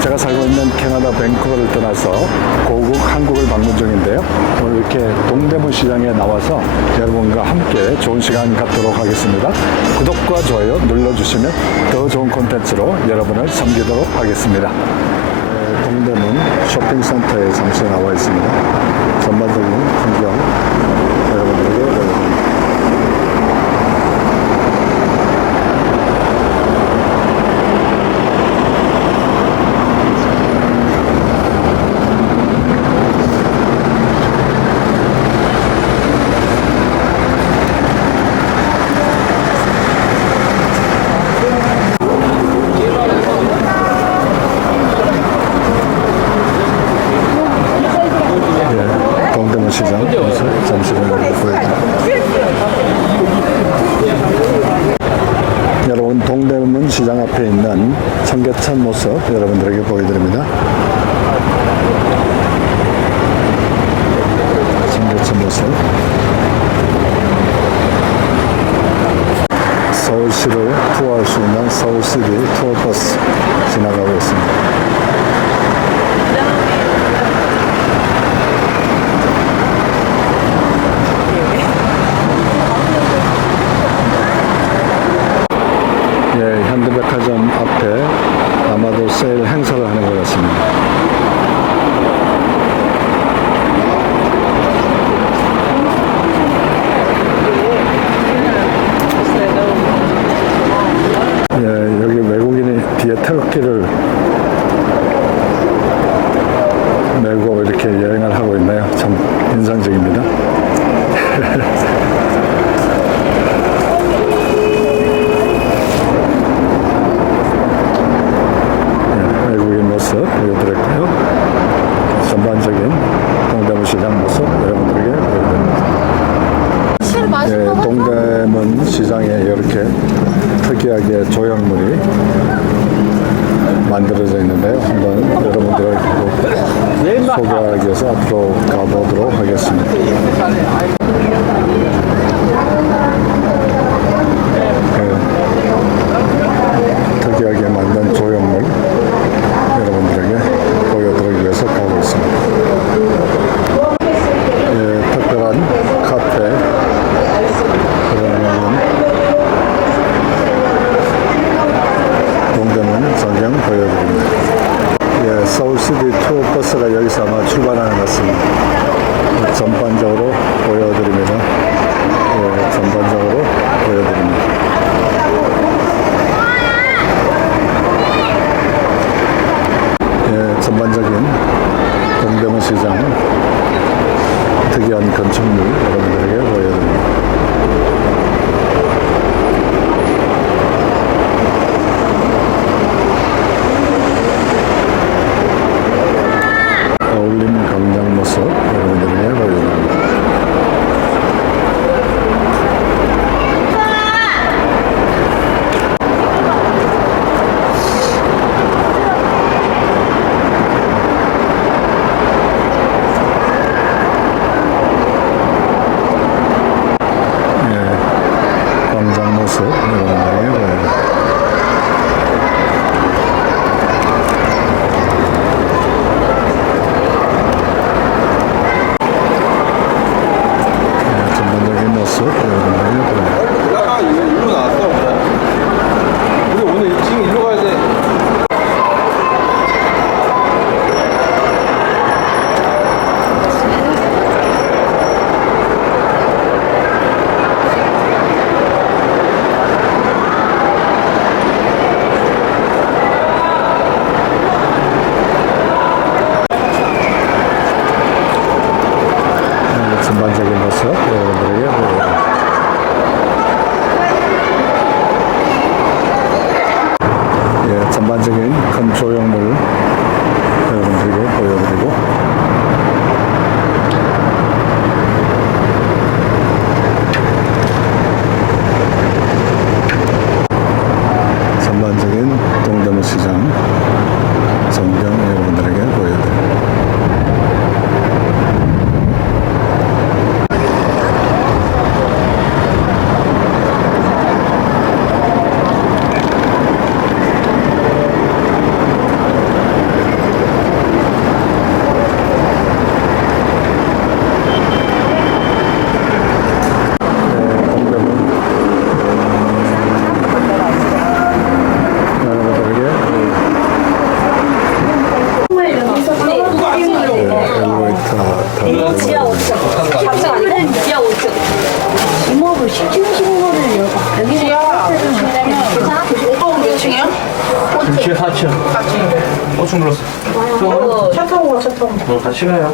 제가 살고 있는 캐나다 밴쿠버를 떠나서 고국 한국을 방문 중인데요. 오늘 이렇게 동대문 시장에 나와서 여러분과 함께 좋은 시간 갖도록 하겠습니다. 구독과 좋아요 눌러주시면 더 좋은 콘텐츠로 여러분을 섬기도록 하겠습니다. 네, 동대문 쇼핑센터에 잠시 나와 있습니다. 전반적인 풍경 여러분들에게 보여드립니다. 예, 동대문 시장 모습 잠시 보여드립니다. 여러분 동대문 시장 앞에 청계천 모습 여러분들에게 보여드립니다. 청계천 모습. 서울시를 투어할 수 있는 서울시티 투어버스 지나가고 있습니다. 예, 현대백화점 앞에 아마도 세일 행사를 하는 것 같습니다. 예, 여기 외국인이 뒤에 태극기를 메고 이렇게 여행을 하고 있네요. 참 인상적입니다. 예, 외국인 모습 보여드렸고요. 전반적인 동대문 시장 모습 여러분들에게 보여드립니다. 거 동대문 시장에 이렇게 특이하게 조형물이 만들어져 있는데요. 한번 여러분들에게 소개하기 위해서 앞으로 가보도록 하겠습니다. 있습니다. 예. 예, 서울시티 투어 버스가 전반적인 큰 조형물 하치야하치야어충 들었어. 저 차통으로 차통. 너 같이 가요.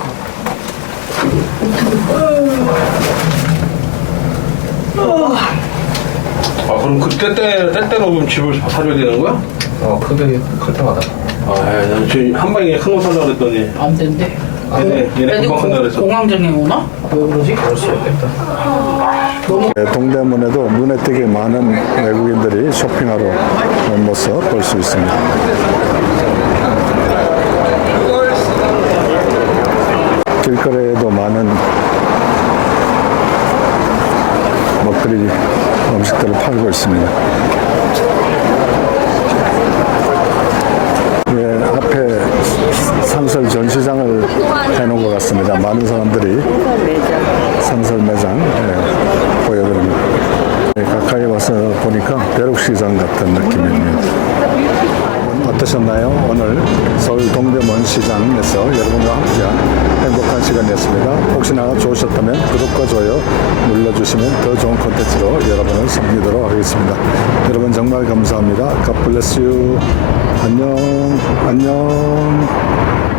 아 그럼 그때 때 때때로 그럼 집을 사줘야 되는 거야? 어, 크게 클 때마다. 아난 지금 한 방에 큰 거 살라 그랬더니 안 된대. 아, 네. 얘네 얘네 얘네 금방 큰다 그래서 공황장애 오나? 왜 그러지? 그럴 수 있겠다. 아. 네, 동대문에도 눈에 띄게 많은 외국인들이 쇼핑하러 온 모습 볼 수 있습니다. 길거리에도 많은 먹거리 음식들을 팔고 있습니다. 예, 앞에 상설 전시장을 해놓은 것 같습니다. 많은 사람들이 상설 매장 예, 보여드립니다. 예, 가까이 와서 벼룩시장 같은 느낌입니다. 어떠셨나요? 오늘 서울 동대문 시장에서 여러분과 함께한 행복한 시간이었습니다. 혹시나 좋으셨다면 구독과 좋아요 눌러주시면 더 좋은 콘텐츠로 여러분을 섬기도록 하겠습니다. 여러분 정말 감사합니다. God bless you. 안녕, 안녕.